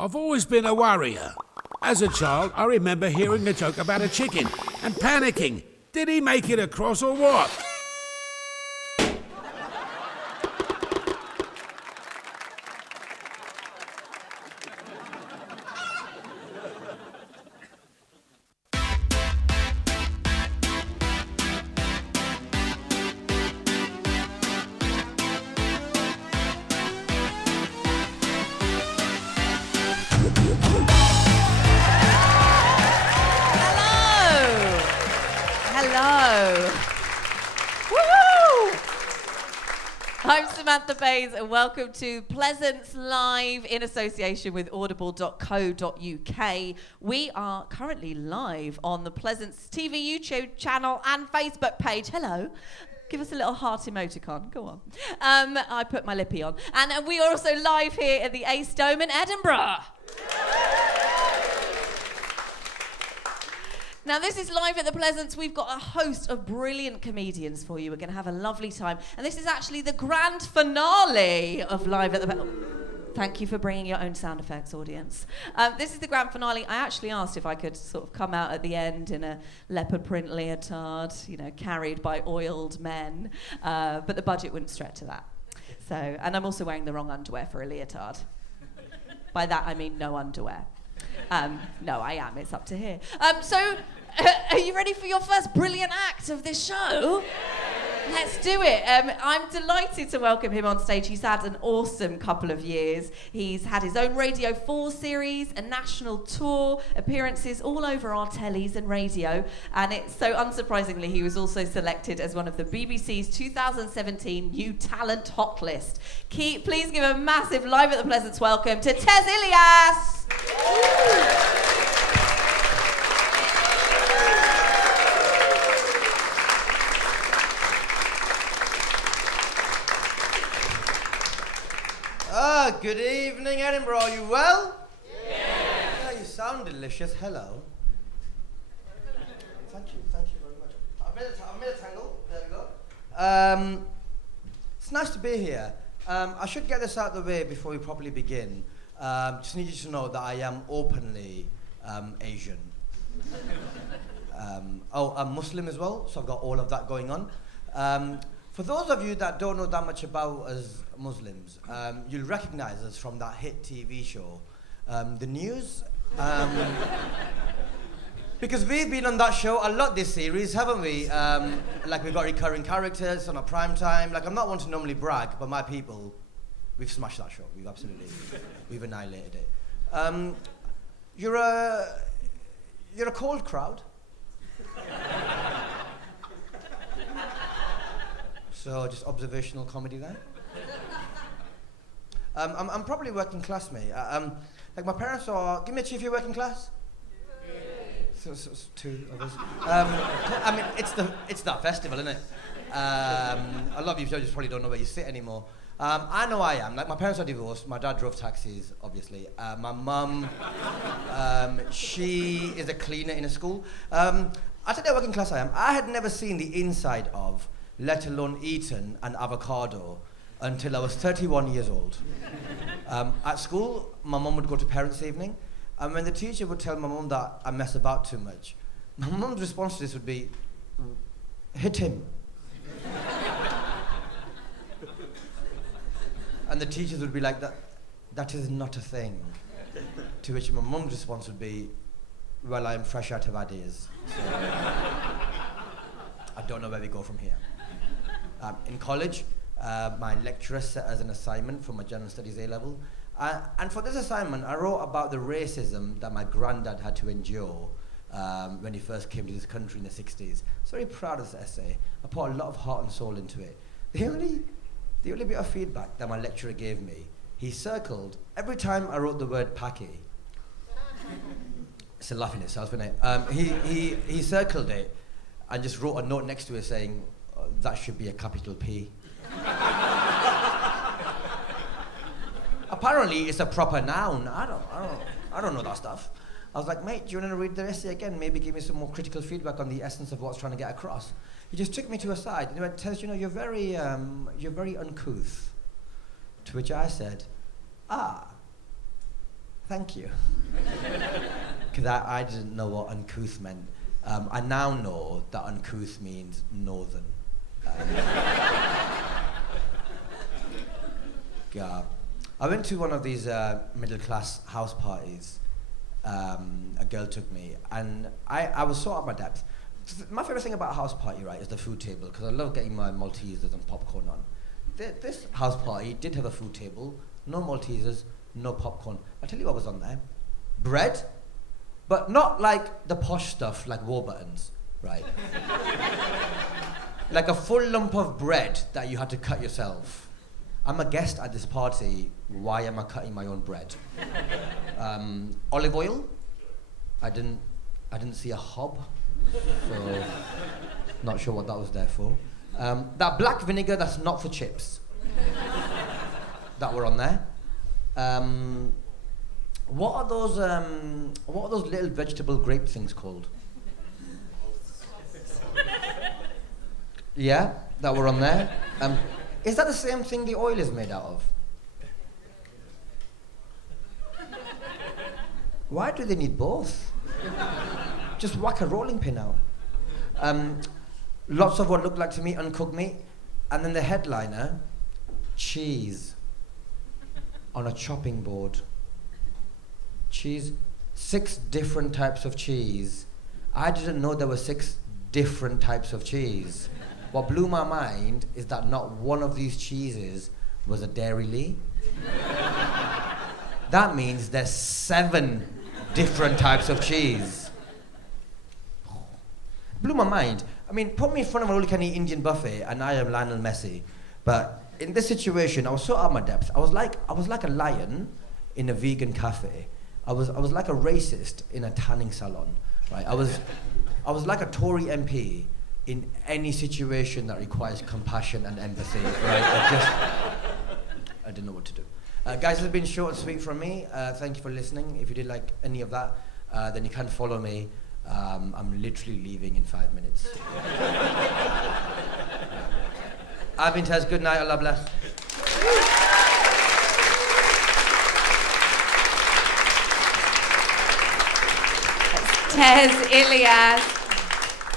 I've always been a worrier. As a child, I remember hearing a joke about a chicken and panicking. Did he make it across or what? I'm Samantha Baines and welcome to Pleasance Live in association with audible.co.uk. We are currently live on the Pleasance TV YouTube channel and Facebook page. Hello. Give us a little heart emoticon. Go on. I put my lippy on. And we are also live here at the Ace Dome in Edinburgh. Now, this is Live at the Pleasance. We've got a host of brilliant comedians for you. We're going to have a lovely time. And this is actually the grand finale of Live at the Pleasance. Thank you for bringing your own sound effects, audience. This is the grand finale. I actually asked if I could sort of come out at the end in a leopard print leotard, you know, carried by oiled men. But the budget wouldn't stretch to that. So, and I'm also wearing the wrong underwear for a leotard. By that, I mean no underwear. No, I am. It's up to here. So, are you ready for your first brilliant act of this show? Yeah. Let's do it. I'm delighted to welcome him on stage. He's had an awesome couple of years. He's had his own Radio 4 series, a national tour, appearances all over our tellies and radio. And it's so unsurprisingly, he was also selected as one of the BBC's 2017 New Talent Hot List. Please give a massive Live at the Pleasance welcome to Tez Ilyas. Good evening, Edinburgh. Are you well? Yeah. Yeah, you sound delicious. Hello. Thank you very much. I've made a tangle. There we go. It's nice to be here. I should get this out of the way before we properly begin. Just need you to know that I am openly Asian. I'm Muslim as well, so I've got all of that going on. For those of you that don't know that much about us Muslims, you'll recognize us from that hit TV show, The News. Because we've been on that show a lot this series, haven't we? Like we've got recurring characters on a prime time. Like I'm not one to normally brag, but my people, we've smashed that show. We've annihilated it. You're a cold crowd. So just observational comedy there. I'm probably working class, mate. Like my parents are. Give me a cheer if you're working class. So two of us. I mean, it's that festival, isn't it? A lot of you just probably don't know where you sit anymore. I know I am. Like my parents are divorced. My dad drove taxis, obviously. My mum, she is a cleaner in a school. I tell you how working class I am. I had never seen the inside of, let alone eaten, an avocado until I was 31 years old. At school, my mum would go to parents' evening, and when the teacher would tell my mum that I mess about too much, my mum's response to this would be, hit him. And the teachers would be like, that is not a thing. To which my mum's response would be, well, I'm fresh out of ideas. So I don't know where we go from here. In college, my lecturer set us an assignment for my general studies A-level. And for this assignment, I wrote about the racism that my granddad had to endure when he first came to this country in the 60s. So very proud of this essay. I put a lot of heart and soul into it. The only bit of feedback that my lecturer gave me, he circled every time I wrote the word Paki. It's a laugh in itself, isn't it? He circled it and just wrote a note next to it saying, that should be a capital P. Apparently, it's a proper noun. I don't know that stuff. I was like, mate, do you want to read the essay again? Maybe give me some more critical feedback on the essence of what's trying to get across. He just took me to a side and he went, Tez, you know, you're very uncouth. To which I said, Thank you. Because I didn't know what uncouth meant. I now know that uncouth means northern. Yeah. I went to one of these middle-class house parties. A girl took me, and I was so out of my depth. My favorite thing about a house party, right, is the food table, because I love getting my Maltesers and popcorn on. This house party did have a food table, no Maltesers, no popcorn. I'll tell you what was on there. Bread, but not like the posh stuff like Warburton's, right? Like a full lump of bread that you had to cut yourself. I'm a guest at this party, why am I cutting my own bread? Olive oil, I didn't see a hob, so not sure what that was there for. That black vinegar that's not for chips, that were on there. What are those little vegetable grape things called? Yeah, that were on there. Is that the same thing the oil is made out of? Why do they need both? Just whack a rolling pin out. Lots of what looked like to me uncooked meat, and then the headliner, cheese on a chopping board. Cheese, 6 different types of cheese. I didn't know there were 6 different types of cheese. What blew my mind is that not one of these cheeses was a Dairy Lee. That means there's 7 different types of cheese. Blew my mind. I mean, put me in front of an all-you-can-eat Indian buffet and I am Lionel Messi. But in this situation, I was so out of my depth. I was like a lion in a vegan cafe. I was like a racist in a tanning salon. Right? I was like a Tory MP in any situation that requires compassion and empathy. Right? I didn't know what to do. Guys, this has been short and sweet from me. Thank you for listening. If you did like any of that, then you can follow me. I'm literally leaving in 5 minutes. I've been Tez. Good night. Allah bless. Tez Ilyas.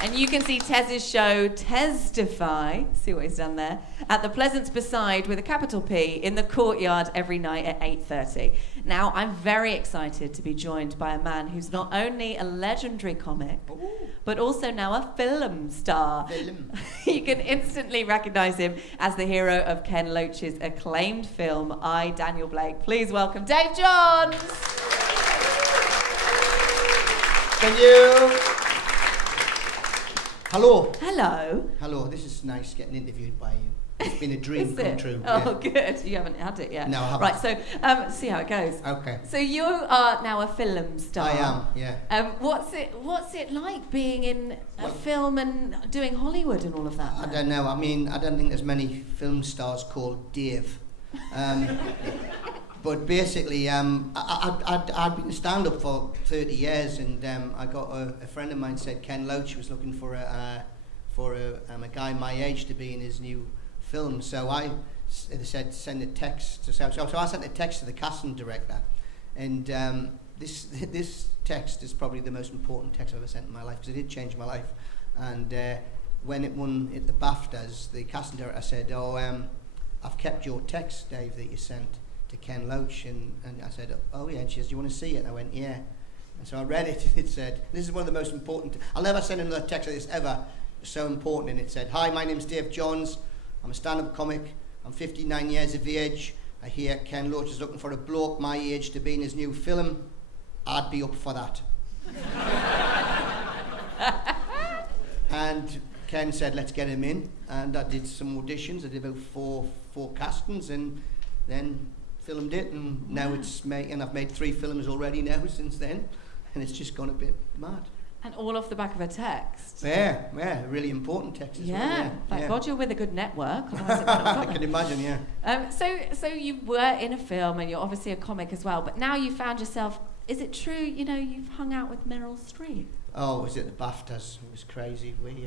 And you can see Tez's show, Testify, see what he's done there, at the Pleasance Beside with a capital P in the Courtyard every night at 8:30. Now, I'm very excited to be joined by a man who's not only a legendary comic, but also now a film star. You can instantly recognise him as the hero of Ken Loach's acclaimed film, I, Daniel Blake. Please welcome Dave Johns. Thank you. Hello. Hello. Hello. This is nice getting interviewed by you. It's been a dream come true. Oh, good. You haven't had it yet. No, I haven't. Right, so see how it goes. Okay. So you are now a film star. I am, yeah. What's it like being in a film and doing Hollywood and all of that? I don't know. I mean, I don't think there's many film stars called Dave. But basically, I'd been stand-up for 30 years, and I got a friend of mine said Ken Loach was looking for a guy my age to be in his new film. So they said send a text to. So I sent a text to the casting director, and this text is probably the most important text I've ever sent in my life because it did change my life. And when it won at the BAFTAs, the casting director said, "Oh, I've kept your text, Dave, that you sent to Ken Loach," and I said, "Oh yeah," and she says, "Do you want to see it?" And I went, "Yeah." And so I read it, and it said, this is one of the most important, I'll never send another text like this ever, it's so important, and it said, "Hi, my name's Dave Johns, I'm a stand-up comic, I'm 59 years of age, I hear Ken Loach is looking for a bloke my age to be in his new film, I'd be up for that." And Ken said, "Let's get him in," and I did some auditions, I did about four castings, and then filmed it, and now it's made, and I've made 3 films already now since then, and it's just gone a bit mad. And all off the back of a text. Yeah, really important text as well. Yeah, thank God you're with a good network. Otherwise it wouldn't have I can imagine, yeah. So you were in a film, and you're obviously a comic as well, but now you found yourself, is it true, you've hung out with Meryl Streep? Oh, it was at the BAFTAs. It was crazy. We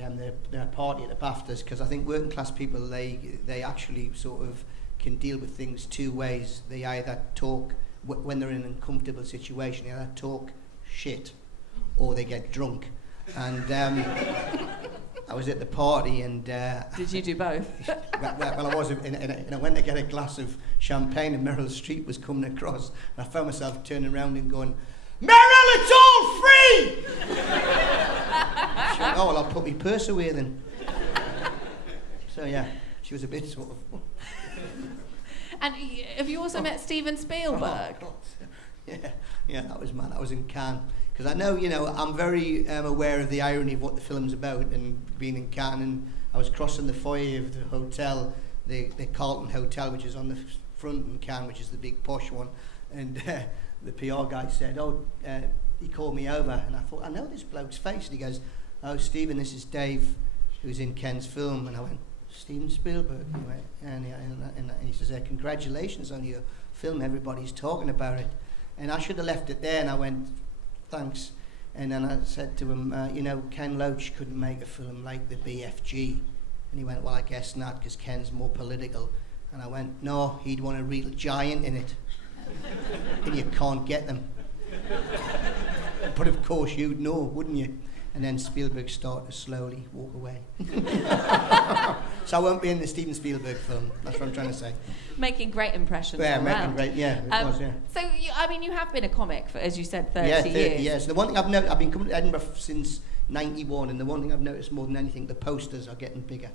their party at the BAFTAs, because I think working class people, they actually sort of can deal with things 2 ways. They either talk when they're in an uncomfortable situation, they either talk shit or they get drunk. And I was at the party and... Did you do both? well, I was, and I went to get a glass of champagne and Meryl Streep was coming across, and I found myself turning around and going, Meryl, it's all free! She went, oh, well, I'll put my purse away then. So, yeah, she was a bit sort of... And have you also met Steven Spielberg? Oh, yeah, that was mad. I was in Cannes. Because I know, I'm very aware of the irony of what the film's about, and being in Cannes, and I was crossing the foyer of the hotel, the Carlton Hotel, which is on the front in Cannes, which is the big posh one, and the PR guy said, he called me over, and I thought, I know this bloke's face, and he goes, oh, Stephen, this is Dave, who's in Ken's film, and I went, Steven Spielberg, and he says, congratulations on your film, everybody's talking about it, and I should have left it there, and I went, thanks. And then I said to him, Ken Loach couldn't make a film like the BFG. And he went, well, I guess not, because Ken's more political. And I went, no, he'd want a real giant in it. And you can't get them. But of course you'd know, wouldn't you? And then Spielberg started to slowly walk away. So I won't be in the Steven Spielberg film. That's what I'm trying to say. Making great impressions. Yeah, all making around. great. Yeah, it was. Yeah. So you have been a comic for, as you said, 30 years. Yeah, 30 years. The one thing I've been coming to Edinburgh since '91, and the one thing I've noticed more than anything, the posters are getting bigger.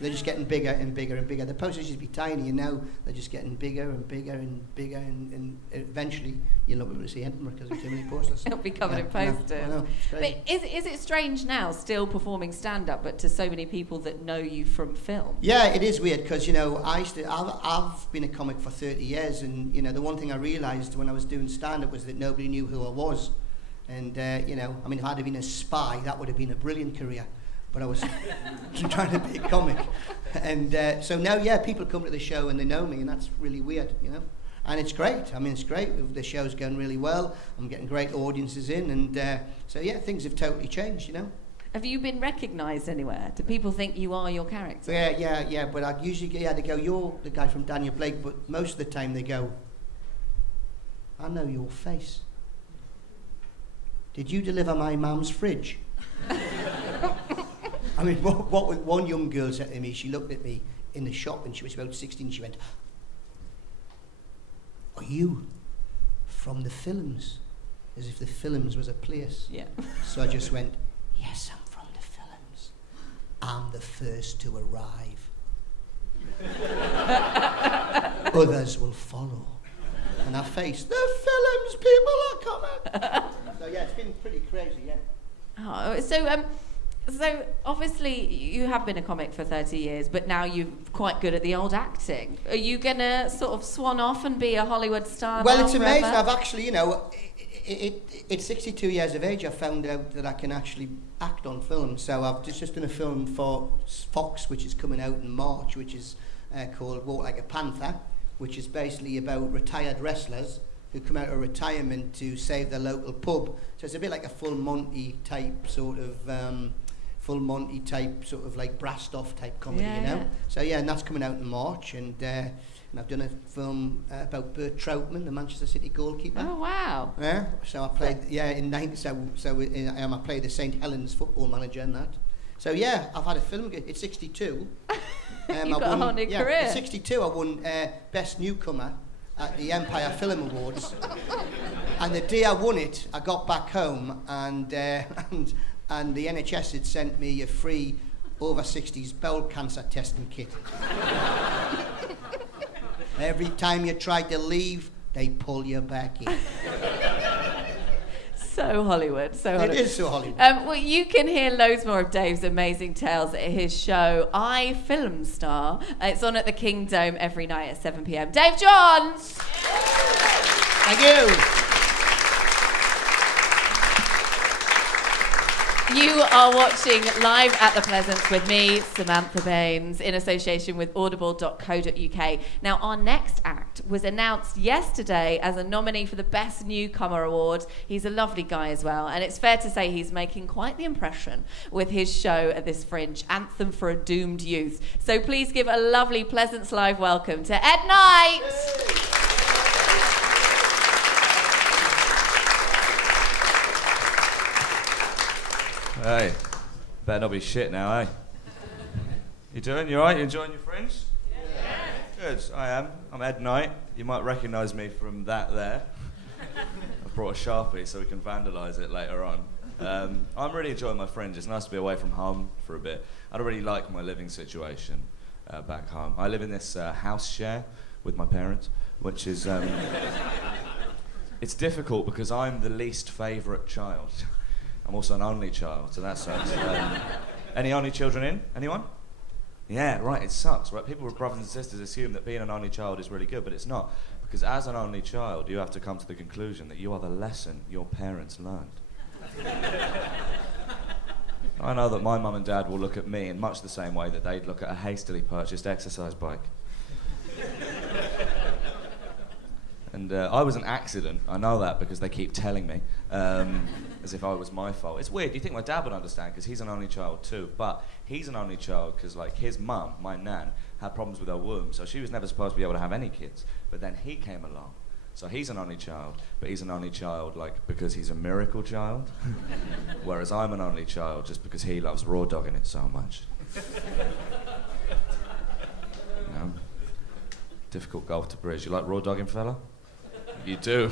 They're just getting bigger and bigger and bigger. The posters used to be tiny, and now they're just getting bigger and bigger and bigger, and eventually you'll not be able to see Edinburgh because there's too many posters. It'll be covered in posters. I know. But is it strange now, still performing stand-up, but to so many people that know you from film? Yeah, it is weird because I've been a comic for 30 years, and the one thing I realised when I was doing stand-up was that nobody knew who I was, and if I'd have been a spy, that would have been a brilliant career. But I was trying to be a comic. And so now, people come to the show and they know me, and that's really weird, And it's great. It's great. The show's going really well. I'm getting great audiences in. And things have totally changed, Have you been recognised anywhere? Do people think you are your character? Yeah. But I usually they go, you're the guy from Daniel Blake. But most of the time they go, I know your face. Did you deliver my mum's fridge? What one young girl said to me, she looked at me in the shop and she was about 16, she went, are you from the Fillums? As if the Fillums was a place. Yeah. So I just went, yes, I'm from the Fillums. I'm the first to arrive. Others will follow. And I faced, the Fillums people are coming. So it's been pretty crazy, yeah. Oh, so obviously you have been a comic for 30 years, but now you're quite good at the old acting. Are you going to sort of swan off and be a Hollywood star? Well, it's amazing. I've actually, at 62 years of age, I found out that I can actually act on film. So I've just done a film for Fox, which is coming out in March, which is called Walk Like a Panther, which is basically about retired wrestlers who come out of retirement to save their local pub. So it's a bit like a Full Monty type sort of like Brastoff type comedy, Yeah. So and that's coming out in March, and I've done a film about Bert Troutman, the Manchester City goalkeeper. Oh wow! Yeah, so I played I played the St Helens football manager in that. So I've had a film. It's 62. You've got a whole new career. At 62, I won Best Newcomer at the Empire Film Awards, and the day I won it, I got back home, and the NHS had sent me a free over 60s bowel cancer testing kit. Every time you try to leave, they pull you back in. So Hollywood, so Hollywood. It is so Hollywood. Well, you can hear loads more of Dave's amazing tales at his show, Fillum Star. It's on at the King Dome every night at 7 p.m. Dave Johns! Thank you. You are watching Live at the Pleasance with me, Samantha Baines, in association with audible.co.uk. Now, our next act was announced yesterday as a nominee for the Best Newcomer Award. He's a lovely guy as well, and it's fair to say he's making quite the impression with his show at this Fringe, Anthem for a Doomed Youth. So please give a lovely Pleasance Live welcome to Ed Knight. Hey, better not be shit now, eh? You alright? You enjoying your fringe? Yeah. Good, I am. I'm Ed Knight. You might recognise me from that there. I've brought a Sharpie so we can vandalise it later on. I'm really enjoying my fringe. It's nice to be away from home for a bit. I don't really like my living situation back home. I live in this house share with my parents, which is... it's difficult because I'm the least favourite child. I'm also an only child, so that sucks. Any only children in? Anyone? Yeah, right, it sucks, right? People with brothers and sisters assume that being an only child is really good, but it's not. Because as an only child, you have to come to the conclusion that you are the lesson your parents learned. I know that my mum and dad will look at me in much the same way that they'd look at a hastily purchased exercise bike. And I was an accident. I know that because they keep telling me, as if I was my fault. It's weird. You think my dad would understand because he's an only child too, but he's an only child because like his mum, my nan, had problems with her womb, so she was never supposed to be able to have any kids. But then he came along, so he's an only child, but he's an only child like because he's a miracle child, whereas I'm an only child just because he loves raw dogging it so much. You know? Difficult gulf to bridge. You like raw dogging, fella? You do.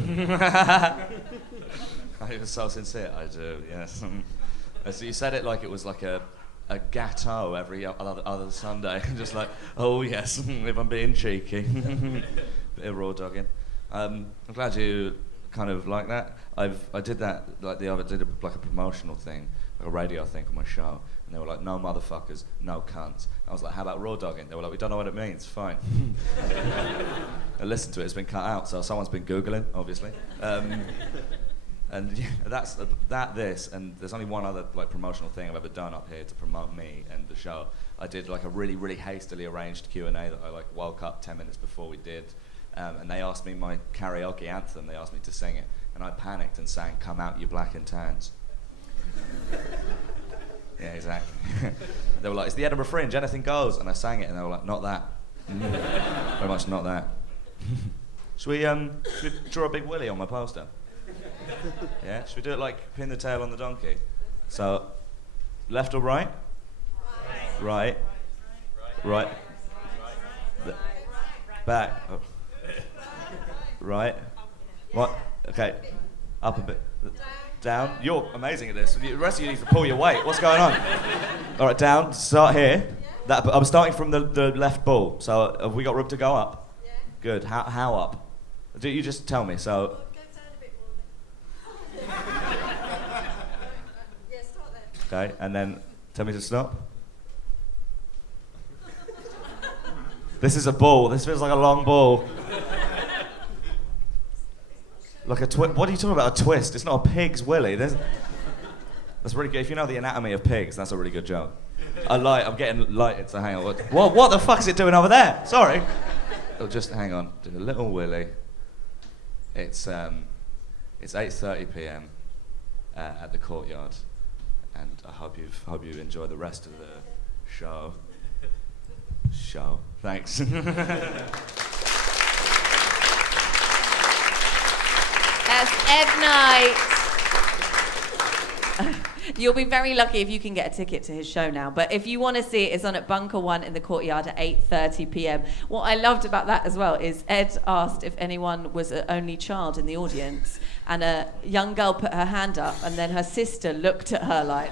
I was so sincere. I do, yes. So you said it like it was like a gâteau every other Sunday. Just like, oh yes, if I'm being cheeky. Bit of raw dogging. I'm glad you kind of like that. I did that like did a promotional thing, like a radio thing on my show. And they were like, no motherfuckers, no cunts. I was like, how about raw dogging? They were like, we don't know what it means, fine. I listened to it, it's been cut out, so someone's been Googling, obviously. And yeah, that's this, and there's only one other like promotional thing I've ever done up here to promote me and the show. I did like a really, really hastily arranged Q&A that I like woke up 10 minutes before we did. And they asked me my karaoke anthem, they asked me to sing it. And I panicked and sang, "Come Out You Black and Tans." Yeah, exactly. They were like, "It's the Edinburgh Fringe, anything goes." And I sang it and they were like, "Not that." Very much not that. Should we draw a big willy on my poster? Yeah? Should we do it like pin the tail on the donkey? So, left or right? Right. Right. Back. Oh. Right. What? Okay. Up a bit. Down. You're amazing at this. The rest of you need to pull your weight. What's going on? All right, down. Start here. I'm starting from the left ball. So have we got room to go up? Yeah. Good. How up? Do you just tell me? So. Go down a bit more. Yeah, start there. Okay, and then tell me to stop. This is a ball. This feels like a long ball. Like a twist. What are you talking about? A twist? It's not a pig's willy. That's really good. If you know the anatomy of pigs, that's a really good joke. I'm getting lighted, so hang on. What the fuck is it doing over there? Sorry. Oh, just hang on. Do a little willy. It's 8:30 p.m. At the Courtyard, and I hope you enjoy the rest of the show. Thanks. That's Ed Knight. You'll be very lucky if you can get a ticket to his show now. But if you want to see it, it's on at Bunker 1 in the Courtyard at 8:30 p.m. What I loved about that as well is Ed asked if anyone was an only child in the audience, and a young girl put her hand up, and then her sister looked at her like...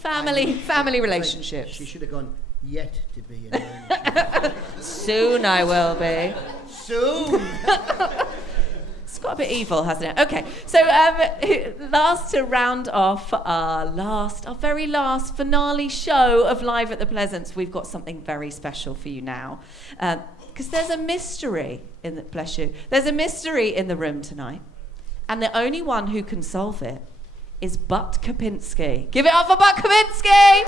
Family relationships. She should have gone, yet to be an only child. Soon I will be. Soon! It's got a bit evil, hasn't it? Okay, so last to round off our very last finale show of Live at the Pleasance, we've got something very special for you now. Because there's a mystery bless you. There's a mystery in the room tonight. And the only one who can solve it is Butt Kapinski. Give it up for Butt Kapinski!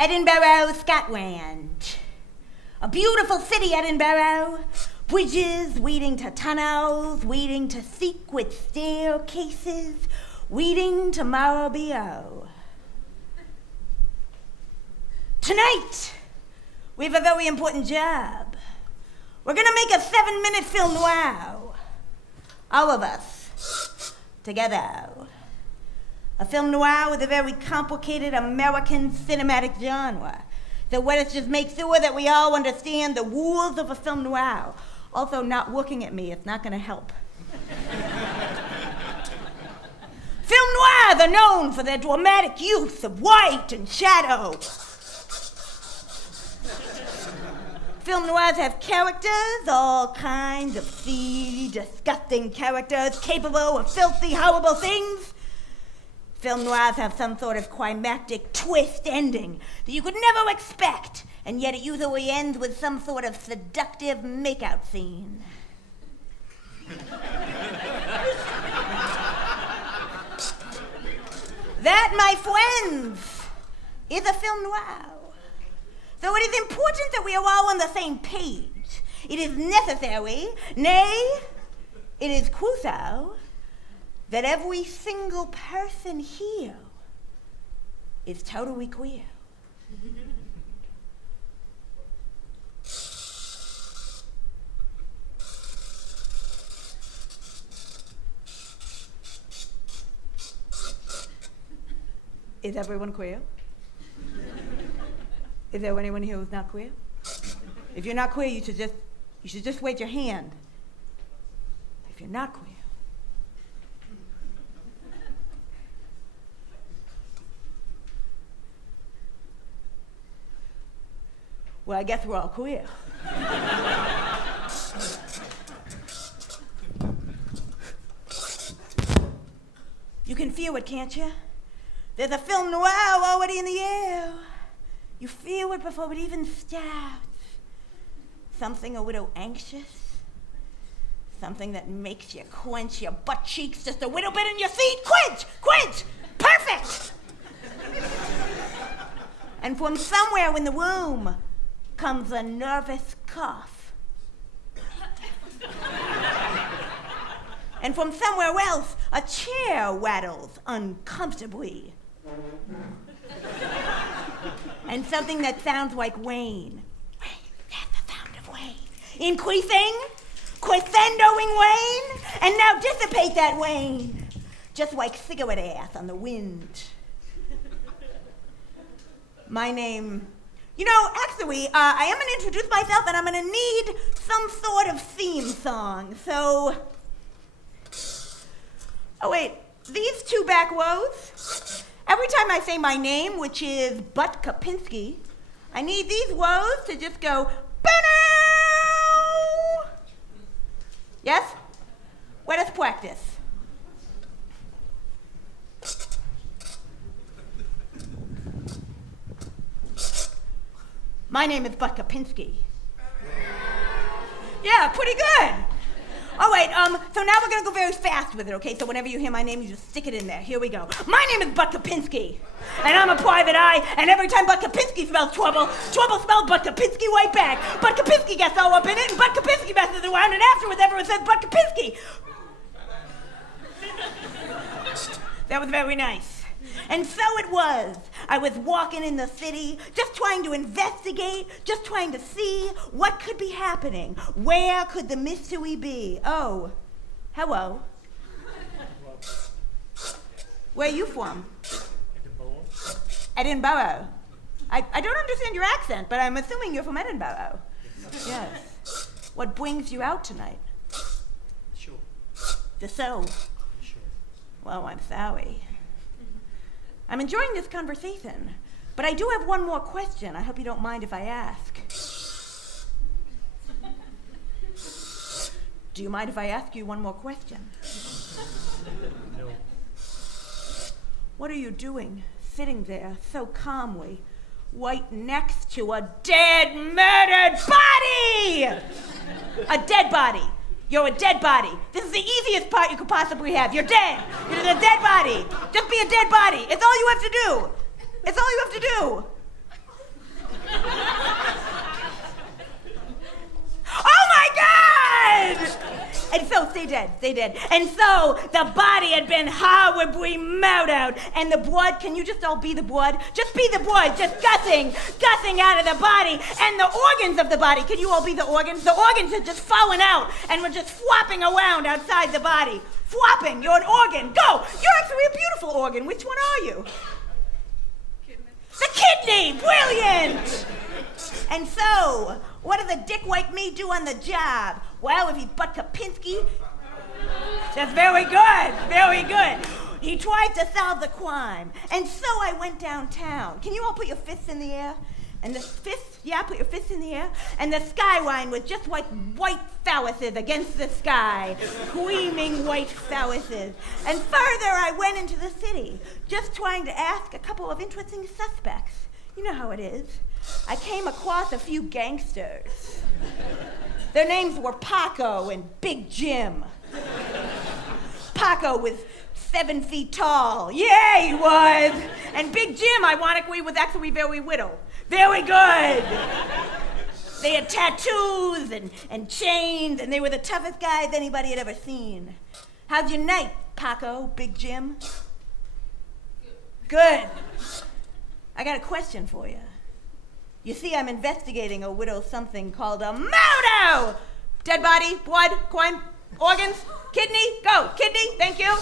Edinburgh, Scotland. A beautiful city, Edinburgh. Bridges leading to tunnels, leading to secret staircases, leading to Marabio. Tonight, we have a very important job. We're gonna make a 7-minute film noir. All of us, together. A film noir with a very complicated American cinematic genre. So let's just make sure that we all understand the rules of a film noir. Also, not looking at me, it's not gonna help. Film noirs are known for their dramatic use of light and shadow. Film noirs have characters, all kinds of seedy, disgusting characters capable of filthy, horrible things. Film noirs have some sort of climactic twist ending that you could never expect, and yet it usually ends with some sort of seductive makeout scene. That, my friends, is a film noir. So it is important that we are all on the same page. It is necessary, nay, it is crucial, that every single person here is totally queer. Is everyone queer? Is there anyone here who's not queer? If you're not queer, you should just wave your hand. If you're not queer. Well, I guess we're all queer. You can feel it, can't you? There's a film noir already in the air. You feel it before it even starts. Something a little anxious. Something that makes you clench your butt cheeks just a little bit in your seat. Quench! Quench! Perfect! And from somewhere in the room comes a nervous cough. And from somewhere else, a chair rattles uncomfortably. And something that sounds like Wayne. Wayne, that's the sound of Wayne. Increasing, crescendoing Wayne, and now dissipate that Wayne. Just like cigarette ass on the wind. My name, actually, I am gonna introduce myself and I'm gonna need some sort of theme song, so... Oh wait, these two back rows, every time I say my name, which is Butt Kapinski, I need these rows to just go, "Ba-now!" Yes? Let us practice. My name is Butt Kapinski. Yeah, pretty good. All right, so now we're gonna go very fast with it, okay? So whenever you hear my name, you just stick it in there. Here we go. My name is Butt Kapinski, and I'm a private eye, and every time Butt Kapinski smells trouble, trouble smells Butt Kapinski right back. Butt Kapinski gets all up in it, and Butt Kapinski messes around, and afterwards everyone says Butt Kapinski. That was very nice. And so it was. I was walking in the city, just trying to investigate, just trying to see what could be happening. Where could the mystery be? Oh, hello. Where are you from? Edinburgh. I don't understand your accent, but I'm assuming you're from Edinburgh. Yes. What brings you out tonight? Show. The show. Sure. Well, I'm sorry. I'm enjoying this conversation, but I do have one more question. I hope you don't mind if I ask. Do you mind if I ask you one more question? No. What are you doing, sitting there so calmly, right next to a dead, murdered body? A dead body. You're a dead body. This is the easiest part you could possibly have. You're dead. You're a dead body. Just be a dead body. It's all you have to do. It's all you have to do. they did. And so the body had been horribly murdered, and the blood, can you just all be the blood? Just be the blood, just gushing out of the body, and the organs of the body, can you all be the organs? The organs had just fallen out, and were just flopping around outside the body. Flopping, you're an organ, go! You're actually a beautiful organ, which one are you? The kidney, brilliant! And so, what does a dick like me do on the job? Well, if he's Butt Kapinski, that's very good. He tried to solve the crime. And so I went downtown. Can you all put your fists in the air? And the fists, yeah, put your fists in the air. And the skyline was just like white phalluses against the sky. Gleaming white phalluses. And further, I went into the city, just trying to ask a couple of interesting suspects. You know how it is. I came across a few gangsters. Their names were Paco and Big Jim. Paco was 7 feet tall. Yeah, he was. And Big Jim, ironically, was actually very little. Very good. They had tattoos and chains, and they were the toughest guys anybody had ever seen. How's your night, Paco, Big Jim? Good. I got a question for you. You see, I'm investigating a little something called a murder! Dead body, blood, crime, organs, kidney, go, kidney, thank you.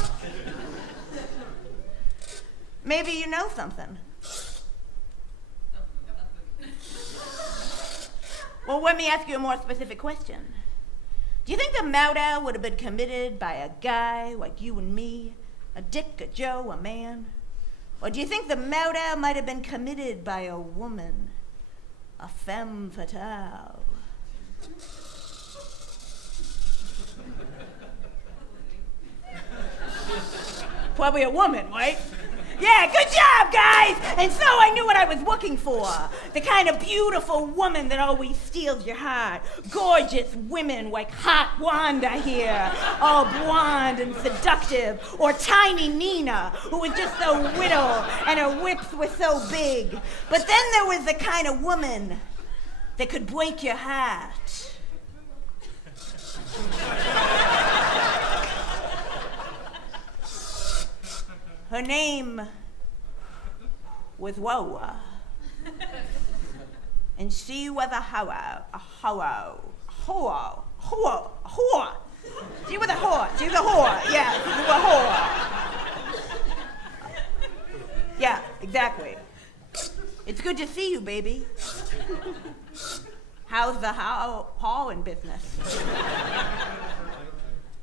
Maybe you know something. Well, let me ask you a more specific question. Do you think the murder would have been committed by a guy like you and me? A Dick, a Joe, a man? Or do you think the murder might have been committed by a woman? A femme fatale? Probably a woman, right? Yeah, good job, guys! And so I knew what I was looking for. The kind of beautiful woman that always steals your heart. Gorgeous women like Hot Wanda here, all blonde and seductive. Or Tiny Nina, who was just so little and her lips were so big. But then there was the kind of woman that could break your heart. Her name was Woa. And she was a whore. She was a whore. Yeah, she was a whore. Yeah, exactly. It's good to see you, baby. How's the hall in business?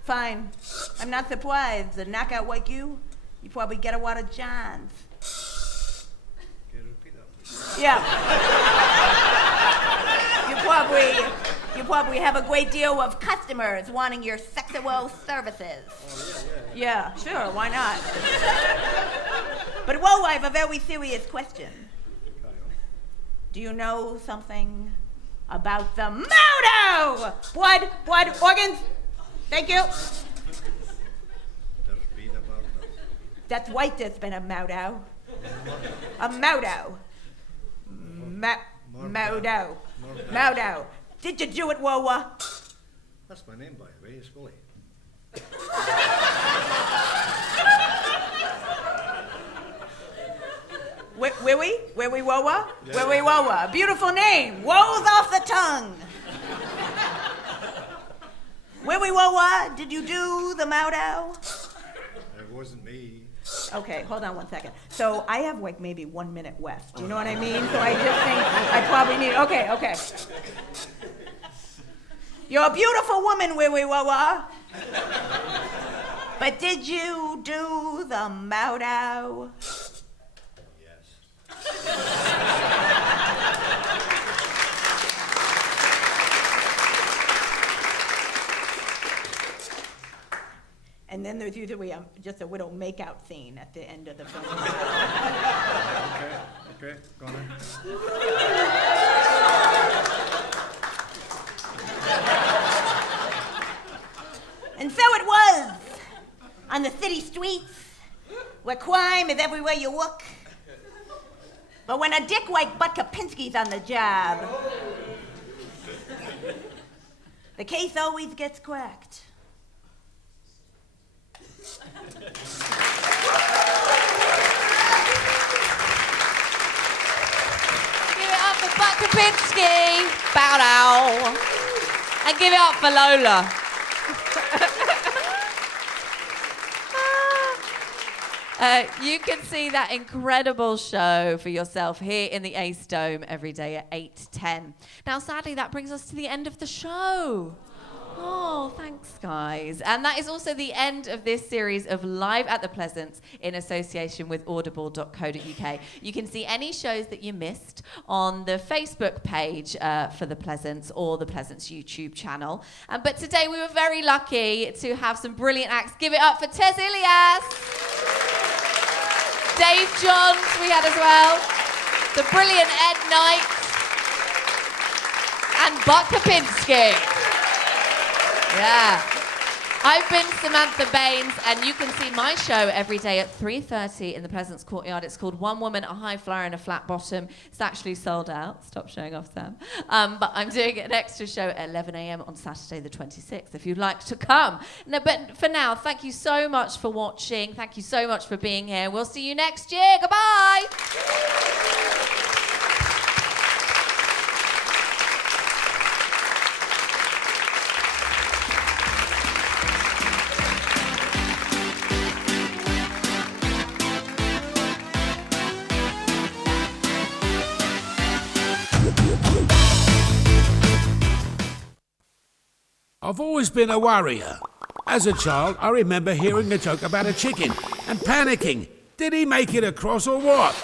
Fine. I'm not surprised. A knockout like you probably get a lot of Johns. Can you repeat that, please? Yeah. You probably have a great deal of customers wanting your sexual services. Oh, Yeah, sure, why not? But whoa, I have a very serious question. Carry on. Do you know something about the murder? Blood, organs. Thank you. There's been about that. That's white, there's been a murder. A murder. Murder. Did you do it, Woa? That's my name, by the way, it's Willie. Willie Woa? Yeah. Willie Woa. Beautiful name. Rolls off the tongue. Willie Woa, did you do the murder? It wasn't me. Okay, hold on 1 second. So I have like maybe 1 minute left. Do you know what I mean? So I just think I probably need. Okay. You're a beautiful woman, Willie Woa. But did you do the murder? Yes. And then there's usually just a little make-out scene at the end of the film. Okay, go on. And so it was on the city streets, where crime is everywhere you look. But when a dick like Butt Kapinski's on the job, the case always gets cracked. Give it up for Butt Kapinski. Bow down. And give it up for Lola. You can see that incredible show for yourself here in the Ace Dome every day at 8:10. Now, sadly, that brings us to the end of the show. Oh, thanks, guys. And that is also the end of this series of Live at the Pleasance in association with audible.co.uk. You can see any shows that you missed on the Facebook page for the Pleasance or the Pleasance YouTube channel. But today we were very lucky to have some brilliant acts. Give it up for Tez Ilyas. Dave Johns we had as well. The brilliant Ed Knight. And Butt Kapinski. Yeah. I've been Samantha Baines, and you can see my show every day at 3:30 in the Pleasance Courtyard. It's called One Woman, a High Flyer and a Flat Bottom. It's actually sold out. Stop showing off, Sam. But I'm doing an extra show at 11 a.m. on Saturday the 26th, if you'd like to come. No, but for now, thank you so much for watching. Thank you so much for being here. We'll see you next year. Goodbye. I've always been a worrier. As a child, I remember hearing a joke about a chicken and panicking. Did he make it across or what?